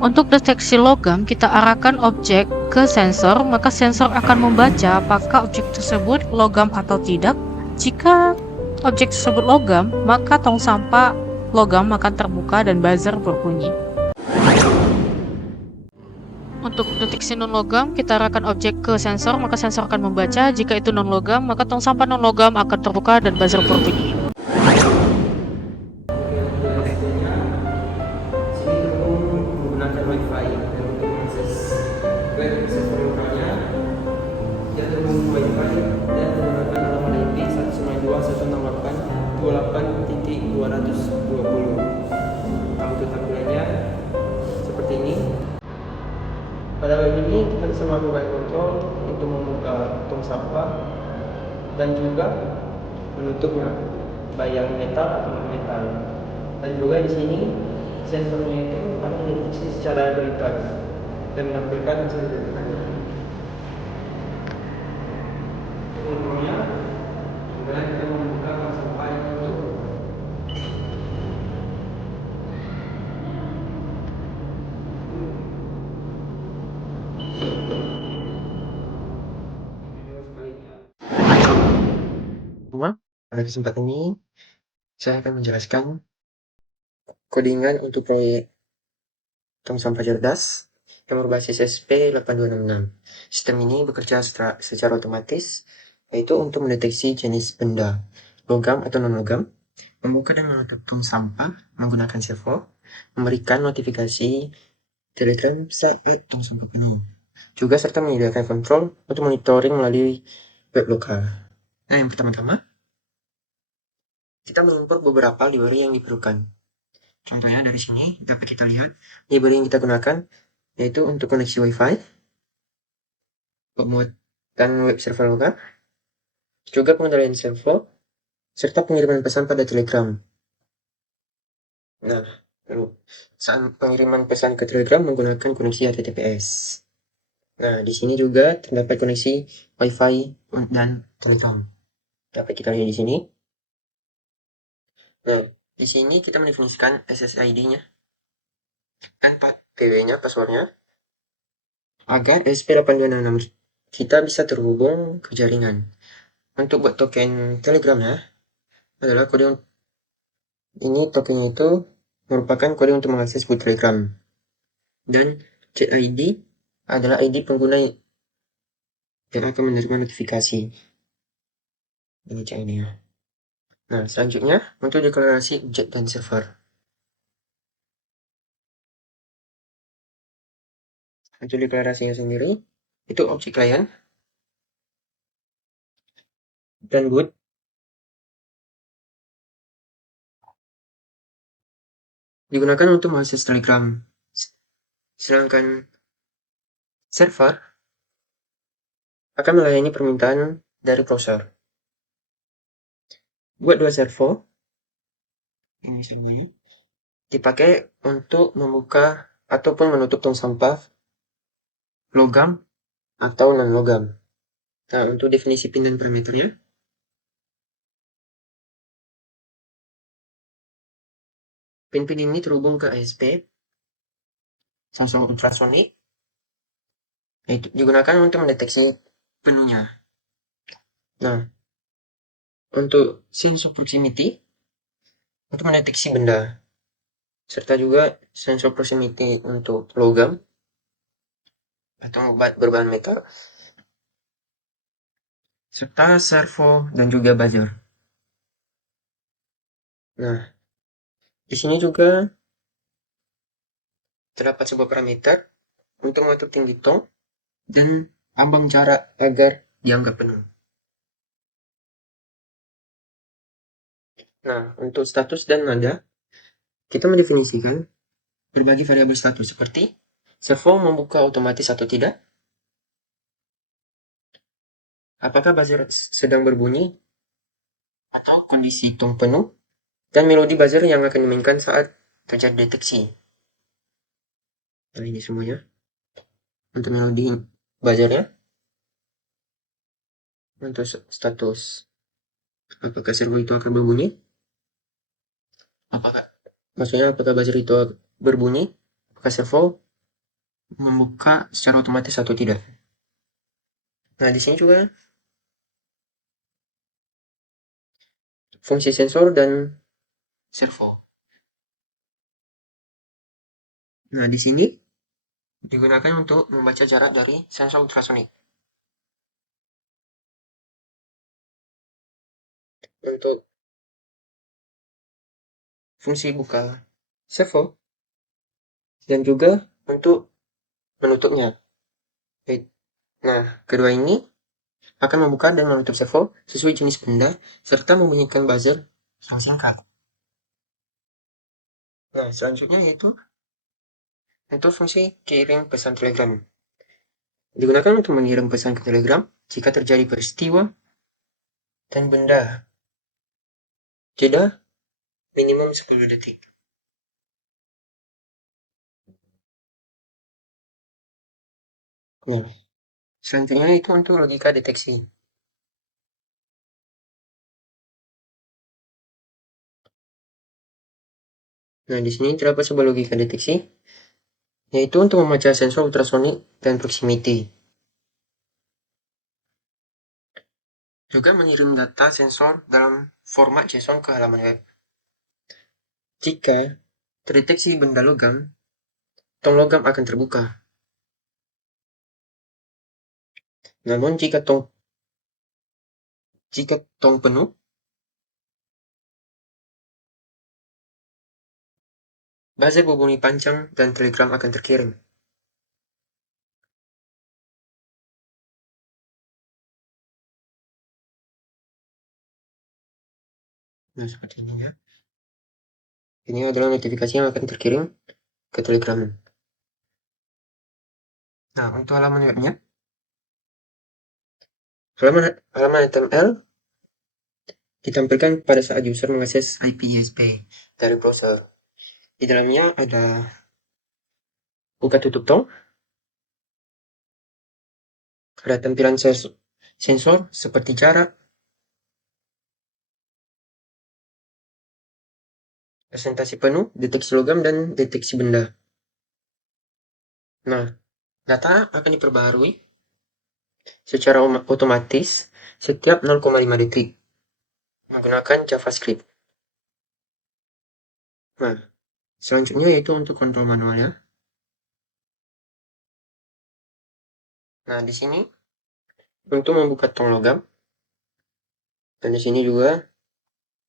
Untuk deteksi logam, kita arahkan objek ke sensor, maka sensor akan membaca apakah objek tersebut logam atau tidak. Jika objek tersebut logam, maka tong sampah logam akan terbuka dan buzzer berbunyi. Untuk deteksi non-logam, kita arahkan objek ke sensor, maka sensor akan membaca. Jika itu non-logam, maka tong sampah non-logam akan terbuka dan buzzer berbunyi. Menggunakan wifi dan untuk mengakses web server lokalnya dia terhubung wifi dan menggunakan alamat IP 192.168.28.220. Untuk tampilannya seperti ini. Pada web ini kita bisa melakukan kontrol untuk membuka tong sampah dan juga menutupnya, baik yang metal atau non metal. Dan juga di sini sensornya itu akan dideteksi secara berita dan menampilkan hasil deteksinya. Contohnya, kemudian kita membuka tong sampah yang tertutup. Pada kesempatan ini saya akan menjelaskan codingan untuk proyek tong sampah cerdas yang berbasis SP8266. Sistem ini bekerja secara otomatis, yaitu untuk mendeteksi jenis benda, logam atau non-logam, membuka dan menutup tong sampah menggunakan servo, memberikan notifikasi Telegram saat tong sampah penuh, juga serta menyediakan kontrol untuk monitoring melalui web lokal. Nah, yang pertama-tama, kita mengimport beberapa library yang diperlukan. Contohnya dari sini dapat kita lihat library yang kita gunakan, yaitu untuk koneksi WiFi, pemuatan web server lokal, juga pengendalian servo, serta pengiriman pesan pada Telegram. Nah, saat pengiriman pesan ke Telegram menggunakan koneksi HTTPS. Nah, di sini juga terdapat koneksi WiFi dan Telegram. Dapat kita lihat di sini. Nah, di sini kita mendefinisikan SSID-nya dan PW-nya, passwordnya, agar SP8266 kita bisa terhubung ke jaringan. Untuk buat token Telegramnya adalah kode ini, tokennya itu merupakan kode untuk mengakses bot Telegram. Dan chat ID adalah ID pengguna yang akan menerima notifikasi. Ini chat ID-nya. Nah, selanjutnya untuk deklarasi objek dan server. Untuk deklarasinya sendiri, itu objek client dan boot. Digunakan untuk mengakses Telegram. Sedangkan server akan melayani permintaan dari browser. Buat dua servo dipakai untuk membuka ataupun menutup tong sampah logam atau non logam. Nah, untuk definisi pin dan parameternya, pin-pin ini terhubung ke ASP Samsung Ultrasonic, yaitu digunakan untuk mendeteksi penuhnya. Nah, untuk sensor proximity untuk mendeteksi benda, serta juga sensor proximity untuk logam atau berbahan metal, serta servo dan juga buzzer. Nah, di sini juga terdapat sebuah parameter untuk mengatur tinggi tong dan ambang jarak agar dianggap penuh. Nah, untuk status dan nada kita mendefinisikan berbagai variabel status seperti servo membuka otomatis atau tidak, apakah buzzer sedang berbunyi, atau kondisi tong penuh, dan melodi buzzer yang akan dimainkan saat terjadi deteksi. Nah, ini semuanya untuk melodi buzzernya. Untuk status, apakah servo itu akan berbunyi, apakah buzzer itu berbunyi, apakah servo membuka secara otomatis atau tidak. Nah, di sini juga fungsi sensor dan servo. Nah, di sini digunakan untuk membaca jarak dari sensor ultrasonik. Untuk fungsi buka servo dan juga untuk menutupnya. Nah, kedua ini akan membuka dan menutup servo sesuai jenis benda serta membunyikan buzzer yang singkat. Nah, selanjutnya yaitu untuk fungsi kirim pesan telegram. Digunakan untuk mengirim pesan ke telegram jika terjadi peristiwa dan benda jeda minimum 10 detik. Nah, selanjutnya itu untuk logika deteksi. Nah, di sini terdapat sebuah logika deteksi, yaitu untuk membaca sensor ultrasonik dan proximity. Juga mengirim data sensor dalam format JSON ke halaman web. Jika terdeteksi benda logam, tong logam akan terbuka. Namun jika tong penuh, buzzer berbunyi panjang dan telegram akan terkirim. Nah, seperti ini ya. Ini adalah notifikasi yang akan terkirim ke telegram. Nah, untuk halaman webnya, halaman HTML ditampilkan pada saat user mengakses IP ISP dari browser. Di dalamnya ada buka tutup tong, ada tampilan sensor seperti jarak, presentasi penuh, deteksi logam, dan deteksi benda. Nah, data akan diperbaharui secara otomatis setiap 0,5 detik menggunakan JavaScript. Nah, selanjutnya yaitu untuk kontrol manualnya. Nah, di sini untuk membuka tong logam, dan di sini juga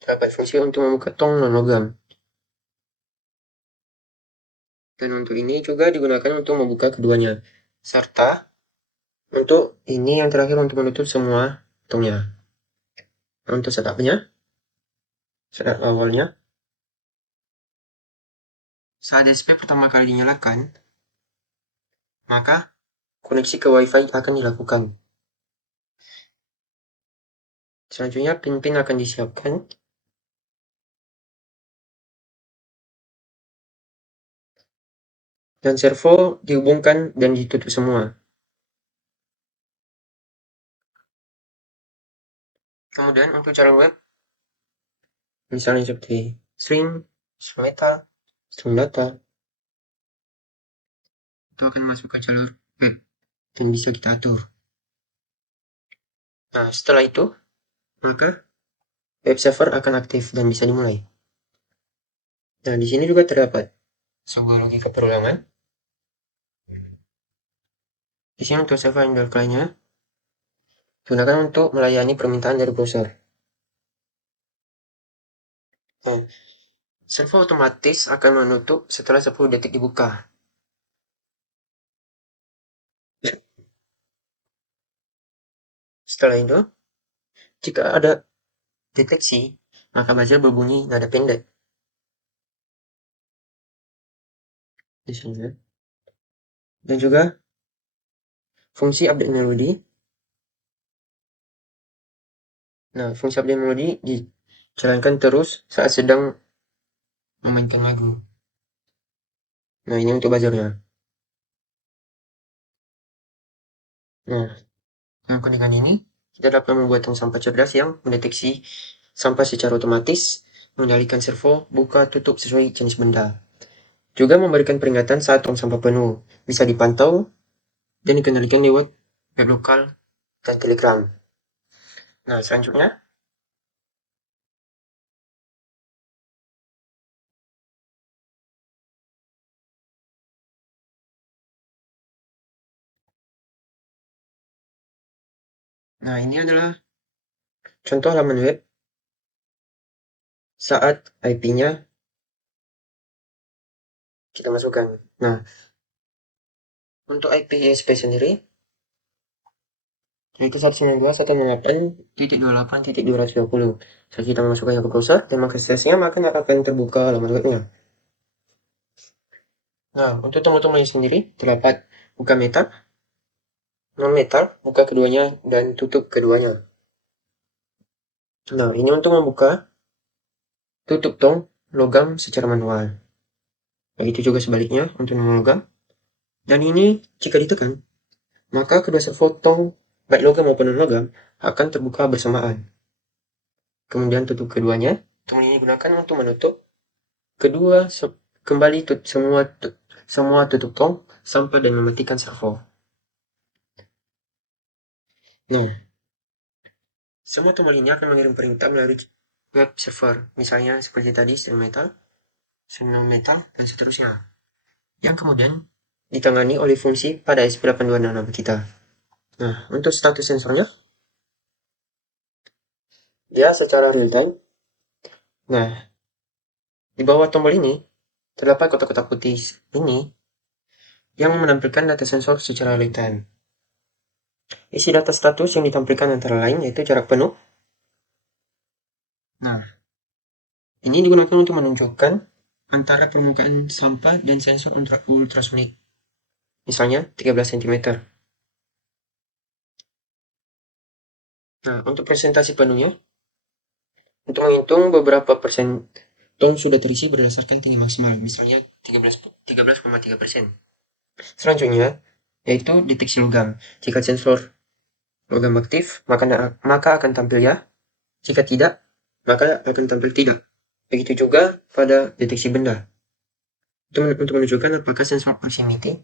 terdapat fungsi untuk membuka tong non logam. Dan untuk ini juga digunakan untuk membuka keduanya, serta untuk ini yang terakhir untuk menutup semua tongnya. Nah, untuk setup awalnya, saat DSP pertama kali dinyalakan, maka koneksi ke WiFi akan dilakukan. Selanjutnya pin-pin akan disiapkan. Dan servo dihubungkan dan ditutup semua. Kemudian untuk jalan web, misalnya seperti string meta, string data, itu akan masuk ke jalur web dan bisa kita atur. Nah, setelah itu, maka web server akan aktif dan bisa dimulai. Nah, di sini juga terdapat sebuah logika perulangan. Di sini untuk server handle client-nya digunakan untuk melayani permintaan dari browser. Nah, server otomatis akan menutup setelah 10 detik dibuka. Setelah itu, jika ada deteksi, maka buzzer berbunyi nada pendek. di sini. Dan juga fungsi update melodi. Nah, fungsi update melodi dijalankan terus saat sedang memainkan lagu. Nah, ini untuk buzzernya. Nah, dengan codingan ini kita dapat membuat tong sampah cerdas yang mendeteksi sampah secara otomatis, mengendalikan servo buka tutup sesuai jenis benda. Juga memberikan peringatan saat tong sampah penuh, bisa dipantau dan dikendalikan lewat web lokal dan Telegram. Nah, selanjutnya ini adalah contoh halaman web saat IP-nya kita masukkan. Nah, untuk IP ISP sendiri yaitu 192.168.220. Saat kita memasukkannya ke browser dan mengaksesnya, maka akan terbuka halaman webnya. Nah, untuk tombol-tombolnya sendiri terdapat buka metal, non-metal, buka keduanya, dan tutup keduanya. Nah, ini untuk membuka tutup tong logam secara manual. Begitu juga sebaliknya untuk non-logam. Dan ini jika ditekan, maka kedua servo tong baik logam maupun non-logam akan terbuka bersamaan. Kemudian tutup keduanya. Tombol ini digunakan untuk menutup kembali semua tutup tong sampai dan mematikan servo. Nah, semua tombol ini akan mengirim perintah melalui web server, misalnya seperti tadi stream metal, dan seterusnya, yang kemudian ditangani oleh fungsi pada SP8266 kita. Nah, untuk status sensornya, dia secara real time. Nah, di bawah tombol ini terdapat kotak-kotak putih ini yang menampilkan data sensor secara real time. Isi data status yang ditampilkan antara lain yaitu jarak penuh. Nah, ini digunakan untuk menunjukkan antara permukaan sampah dan sensor ultrasonik. Misalnya 13 cm. Nah, untuk presentasi penuhnya, untuk menghitung beberapa persen tong sudah terisi berdasarkan tinggi maksimal, misalnya 13,3%. Selanjutnya, yaitu deteksi logam. Jika sensor logam aktif, maka akan tampil ya. Jika tidak, maka akan tampil tidak. Begitu juga pada deteksi benda. Untuk menunjukkan apakah sensor proximity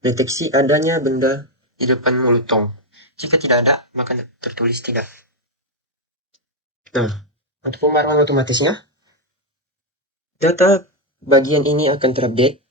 deteksi adanya benda di depan mulut tong. Jika tidak ada, maka tertulis tidak. Nah, untuk pembaruan otomatisnya, data bagian ini akan terupdate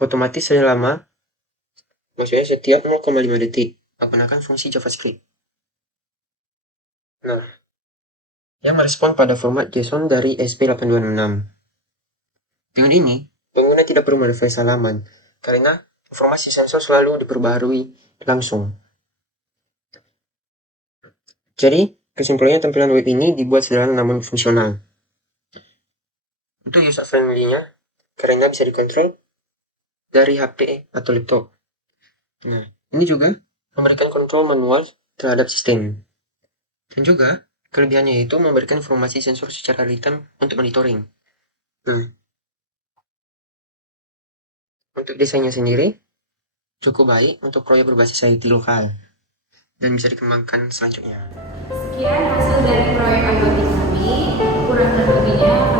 otomatis maksudnya setiap 0,5 detik menggunakan fungsi JavaScript. Nah, yang merespon pada format JSON dari SP8266. Dengan ini, pengguna tidak perlu merefresh halaman karena informasi sensor selalu diperbaharui langsung. Jadi, kesimpulannya tampilan web ini dibuat sederhana namun fungsional. Untuk user friendly-nya, karena bisa dikontrol dari HP atau laptop. Nah, ini juga memberikan kontrol manual terhadap sistem. Dan juga, kelebihannya itu memberikan informasi sensor secara real time untuk monitoring. Nah, untuk desainnya sendiri, cukup baik untuk proyek berbasis IT lokal dan bisa dikembangkan selanjutnya. Sekian hasil dari proyek IoT kami, kurang lebihnya